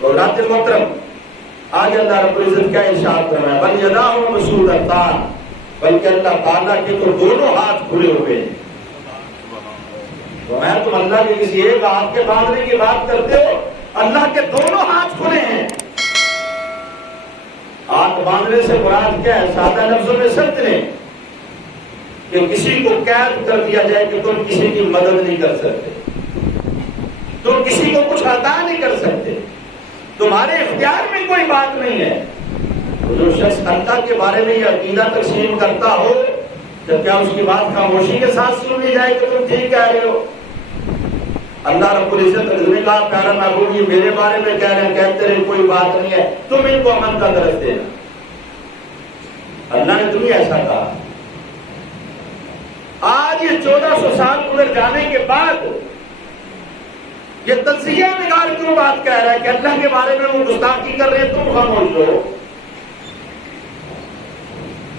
تو رات محترم آج اللہ رب العزت کیا ارشاد کر رہا ہے؟ بل یداہ مبسوطتان، بلکہ اللہ تعالیٰ کے تو دونوں ہاتھ کھلے ہوئے ہیں۔ تو میں تم اللہ کے کسی ایک ہاتھ کے باندھنے کی بات کرتے ہو، اللہ کے دونوں ہاتھ کھلے ہیں۔ ہاتھ باندھنے سے مراد کیا ہے؟ سادہ لفظوں میں سمجھ لیں کہ کسی کو قید کر دیا جائے کہ تم کسی کی مدد نہیں کر سکتے، تم کسی کو کچھ عطا نہیں کر سکتے، تمہارے اختیار میں کوئی بات نہیں ہے۔ جو شخص اللہ کے بارے میں یہ عقیدہ تقسیم کرتا ہو، جب کیا اس کی بات خاموشی کے ساتھ سنی جائے کہ تم ٹھیک کہہ رہے ہو؟ اللہ رب العزت نے کہا پیارا محبوب یہ میرے بارے میں کہہ رہے ہیں، کہتے رہے کوئی بات نہیں ہے، تم ان کو امن کا درس دینا۔ اللہ نے تمہیں ایسا کہا۔ آج یہ 1400 سال گزر جانے کے بعد یہ تجزیہ نگار کیوں بات کہہ رہا ہے کہ اللہ کے بارے میں وہ گستاخی کر رہے ہیں، تم خاموش ہو؟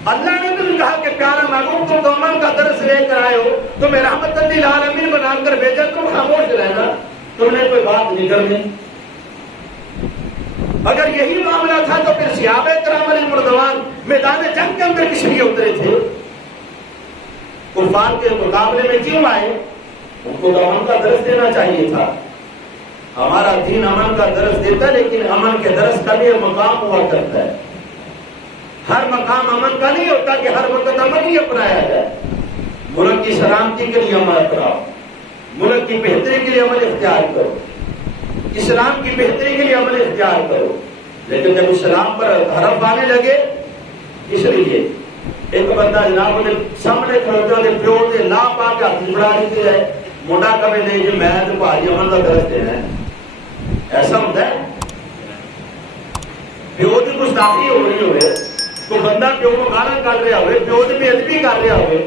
اللہ نے تمہیں کہا کہ پیارا محبوب تم تو امن کا درس لے کر آئے ہو، تمہیں رحمت للعالمین بنا کر بھیجا، تم خاموش رہنا، تم نے کوئی بات نہیں کرنی۔ اگر یہی معاملہ تھا تو پھر صحابہ کرام علیہ مردوان میدان جنگ کے اندر کس لیے اترے تھے؟ کفار کے مقابلے میں کیوں آئے؟ ان کو تو امن کا درس دینا چاہیے تھا۔ ہمارا دین امن کا درس دیتا ہے، لیکن امن کے درس کا بھی مقام ہوا کرتا ہے۔ ہر مقام امن کا نہیں ہوتا کہ ہر وقت امن ہی اپنایا جائے۔ ملک کی سلامتی کے لیے امن اپناؤ، ملک کی بہتری کے لیے عمل اختیار کرو، اسلام کی بہتری کے لیے عمل اختیار کرو۔ لیکن جب اسلام پر حرف آنے لگے، اس لیے ایک بندہ جناب نے سامنے کھڑوتے ہوتے پیور دے لا پا کے ہاتھ بڑھا لیتے ہے، موٹا کبھی نہیں جی میں تو بھائی امن کا درس دینا ہے، ایسا ہوتا ہے؟ پیور کی گستاخی ہو رہی ہوئے، تو بندہ پیو کو گالا کر رہا ہوئے، پیو کی بے ادبی کر رہا ہوئے،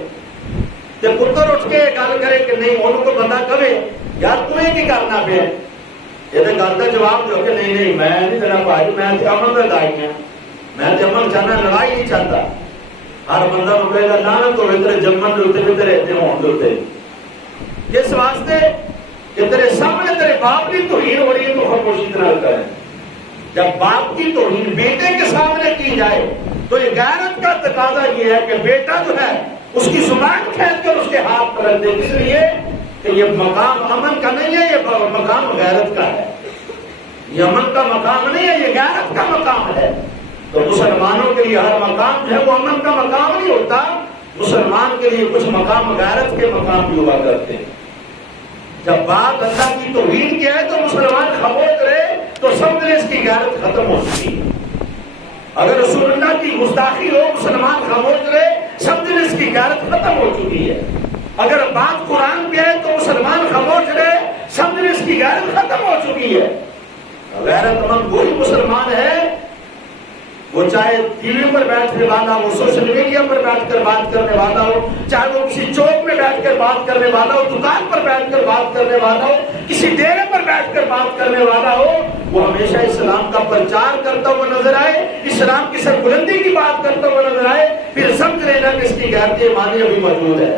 تے پتر اٹھ کے گل کرے کہ نہیں انہوں کو بندہ کہے یار تمہیں کی کرنا پیا، یہ تو گل کا جواب دو کہ نہیں نہیں میں نہیں دینا بھائی، میں امن کا دائی ہوں، میں تو امن چاہنا، لڑائی نہیں چاہتا۔ ہر بندہ کہے گا لعنت ہوے تیرے جمن دے اوتے تے رہتے ہون دے اوتے، اس واسطے کہ تیرے سامنے تیرے باپ کی توہین ہو رہی ہے تو خاموشی نال کرے۔ جب باپ کی توہین بیٹے کے سامنے کی جائے تو یہ غیرت کا تقاضا یہ ہے کہ بیٹا جو ہے اس کی زبان کھینچ کر اس کے ہاتھ پر رکھ دے، اس لیے کہ یہ مقام امن کا نہیں ہے، یہ مقام غیرت کا ہے، یہ امن کا مقام نہیں ہے، یہ غیرت کا مقام ہے۔ تو مسلمانوں کے لیے ہر مقام جو ہے وہ امن کا مقام نہیں ہوتا، مسلمان کے لیے کچھ مقام غیرت کے مقام بھی ہوا کرتے ہیں۔ جب بات اللہ کی توہین کی ہے تو مسلمان خاموش رہے تو سمجھ اس کی غیرت ختم ہو چکی ہے۔ اگر رسول اللہ کی گستاخی ہو مسلمان خاموش رہے سمجھ اس کی غیرت ختم ہو چکی ہے۔ اگر بات قرآن پہ ہے تو مسلمان خاموش رہے سمجھ اس کی غیرت ختم ہو چکی ہے۔ غیرت مند وہی مسلمان ہے وہ چاہے ٹی وی پر بیٹھنے والا ہو، سوشل میڈیا پر بیٹھ کر بات کرنے والا ہو، چاہے وہ کسی چوک میں بیٹھ کر بات کرنے والا ہو، دکان پر بیٹھ کر بات کرنے والا ہو، کسی ڈیرے پر بیٹھ کر بات کرنے والا ہو، وہ ہمیشہ اسلام کا پرچار کرتا ہوا نظر آئے، اسلام کی سربلندی کی بات کرتا ہوا نظر آئے، پھر سمجھ لینا کہ اس کی غیرت ایمانی ابھی موجود ہے،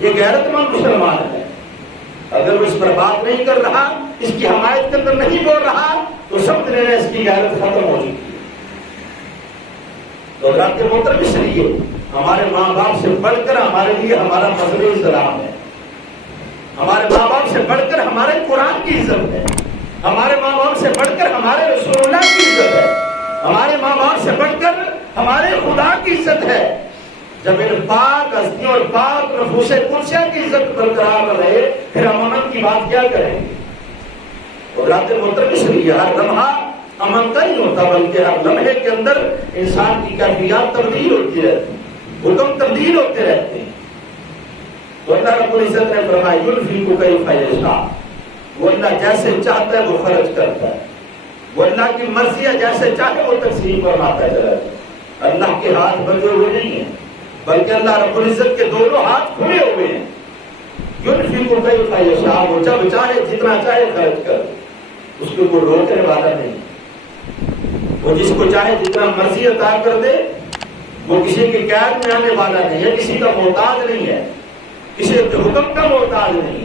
یہ غیرت مند مسلمان ہے۔ اگر وہ اس پر بات نہیں کر رہا، اس کی حمایت کے اندر نہیں بول رہا تو سمجھ لینا اس کی غیرت ختم ہو چکی ہے۔ تو حضرات کے محترم اس لیے ہمارے ماں باپ سے بڑھ کر ہمارے لیے ہمارا مذہب اسلام ہے، ہمارے ماں باپ سے بڑھ کر ہمارے قرآن کی عزت ہے، ہمارے ماں باپ سے بڑھ کر ہمارے رسول اللہ کی عزت ہے، ہمارے ماں باپ سے بڑھ کر ہمارے خدا کی عزت ہے۔ جب ان پاک ہستیوں اور پاک نفوس قدسیہ کی عزت برقرار رہے پھر ہم امن کی بات کیا کریں گے؟ حضرات محترم اس لیے ہر لمحہ امن کا نہیں ہوتا بلکہ ہر لمحے کے اندر انسان کی کیفیات تبدیل ہوتی رہتی ہیں، حکم تبدیل ہوتے رہتے ہیں۔ تو اللہ رب العزت نے فرمایا یُنْفِقُ کَیْفَ یَشَاءُ، وہ اللہ جیسے چاہتا ہے وہ خرچ کرتا ہے، وہ اللہ کی مرضی ہے جیسے چاہے وہ تقسیم فرماتا ہے۔ اللہ کے ہاتھ بندھے ہوئے نہیں ہیں بلکہ اللہ رب العزت کے دونوں ہاتھ کھلے ہوئے ہیں۔ یُنْفِقُ کَیْفَ یَشَاءُ، وہ جب چاہے جتنا چاہے خرچ کر، اس کو کوئی روکنے والا نہیں، وہ جس کو چاہے جتنا مرضی عطا کر دے، وہ کسی کی قید میں آنے والا نہیں ہے، کسی کا محتاج نہیں ہے، کسی کے حکم کا محتاج نہیں ہے۔